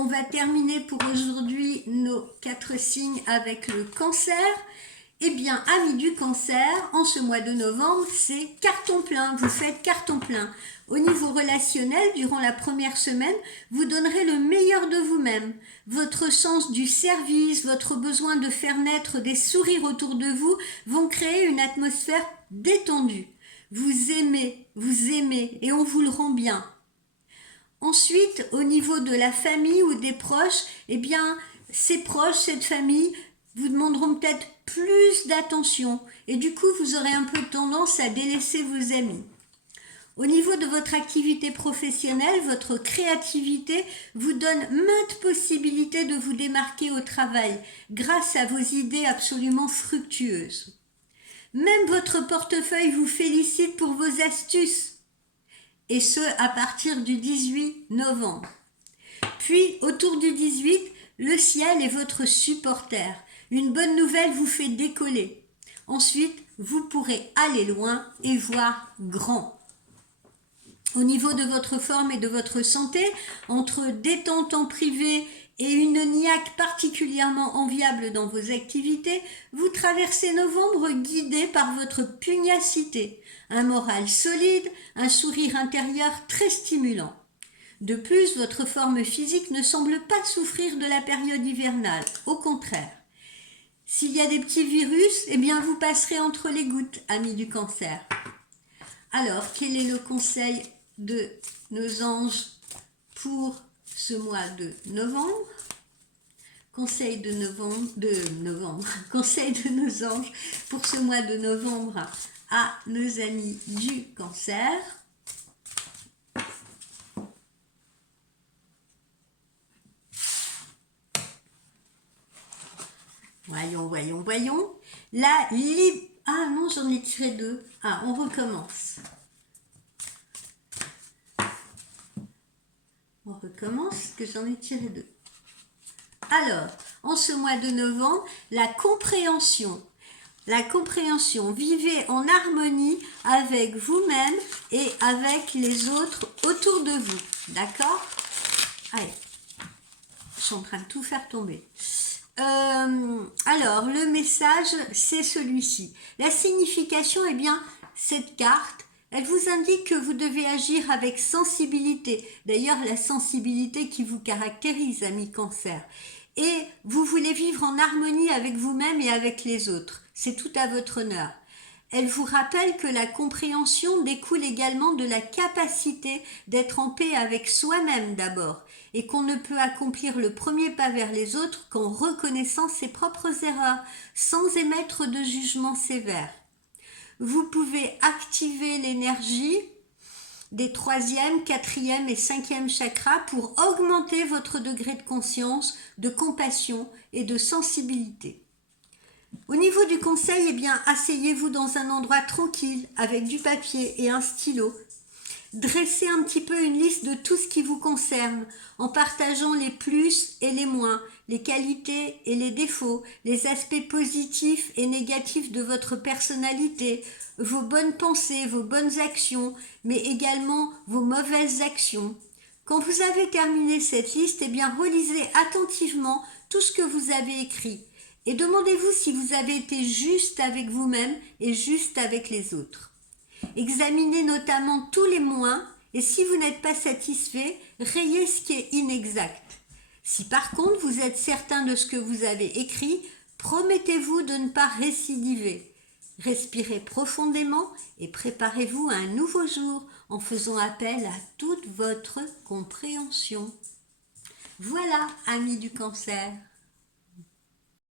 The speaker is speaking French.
on va terminer pour aujourd'hui nos 4 signes avec le cancer. Eh bien, amis du cancer, en ce mois de novembre, c'est carton plein, vous faites carton plein. Au niveau relationnel, durant la première semaine, vous donnerez le meilleur de vous-même. Votre sens du service, votre besoin de faire naître des sourires autour de vous vont créer une atmosphère détendue. Vous aimez et on vous le rend bien. Ensuite, au niveau de la famille ou des proches, eh bien, ces proches, cette famille, vous demanderont peut-être plus d'attention et du coup, vous aurez un peu tendance à délaisser vos amis. Au niveau de votre activité professionnelle, votre créativité vous donne maintes possibilités de vous démarquer au travail grâce à vos idées absolument fructueuses. Même votre portefeuille vous félicite pour vos astuces, et ce à partir du 18 novembre. Puis, autour du 18, le ciel est votre supporter. Une bonne nouvelle vous fait décoller. Ensuite, vous pourrez aller loin et voir grand. Au niveau de votre forme et de votre santé, entre détente en privé et une niaque particulièrement enviable dans vos activités, vous traversez novembre guidé par votre pugnacité, un moral solide, un sourire intérieur très stimulant. De plus, votre forme physique ne semble pas souffrir de la période hivernale, au contraire. S'il y a des petits virus, eh bien vous passerez entre les gouttes, amis du cancer. Alors, quel est le conseil de nos anges pour ce mois de novembre? Conseil de nos anges pour ce mois de novembre à nos amis du cancer. Voyons. Ah non, j'en ai tiré 2. Ah, on recommence. Que j'en ai tiré 2. Alors, en ce mois de novembre, la compréhension. Vivez en harmonie avec vous-même et avec les autres autour de vous. D'accord? Allez, je suis en train de tout faire tomber. Alors, le message, c'est celui-ci. La signification, eh bien, cette carte, elle vous indique que vous devez agir avec sensibilité. D'ailleurs, la sensibilité qui vous caractérise, amis cancer. Et vous voulez vivre en harmonie avec vous-même et avec les autres. C'est tout à votre honneur. Elle vous rappelle que la compréhension découle également de la capacité d'être en paix avec soi-même d'abord, et qu'on ne peut accomplir le premier pas vers les autres qu'en reconnaissant ses propres erreurs, sans émettre de jugement sévère. Vous pouvez activer l'énergie des 3e, 4e et 5e chakras pour augmenter votre degré de conscience, de compassion et de sensibilité. Au niveau du conseil, eh bien, asseyez-vous dans un endroit tranquille avec du papier et un stylo. Dressez un petit peu une liste de tout ce qui vous concerne en partageant les plus et les moins, les qualités et les défauts, les aspects positifs et négatifs de votre personnalité, vos bonnes pensées, vos bonnes actions, mais également vos mauvaises actions. Quand vous avez terminé cette liste, eh bien, relisez attentivement tout ce que vous avez écrit et demandez-vous si vous avez été juste avec vous-même et juste avec les autres. Examinez notamment tous les moins et si vous n'êtes pas satisfait, rayez ce qui est inexact. Si par contre vous êtes certain de ce que vous avez écrit, promettez-vous de ne pas récidiver. Respirez profondément et préparez-vous à un nouveau jour en faisant appel à toute votre compréhension. Voilà, amis du cancer.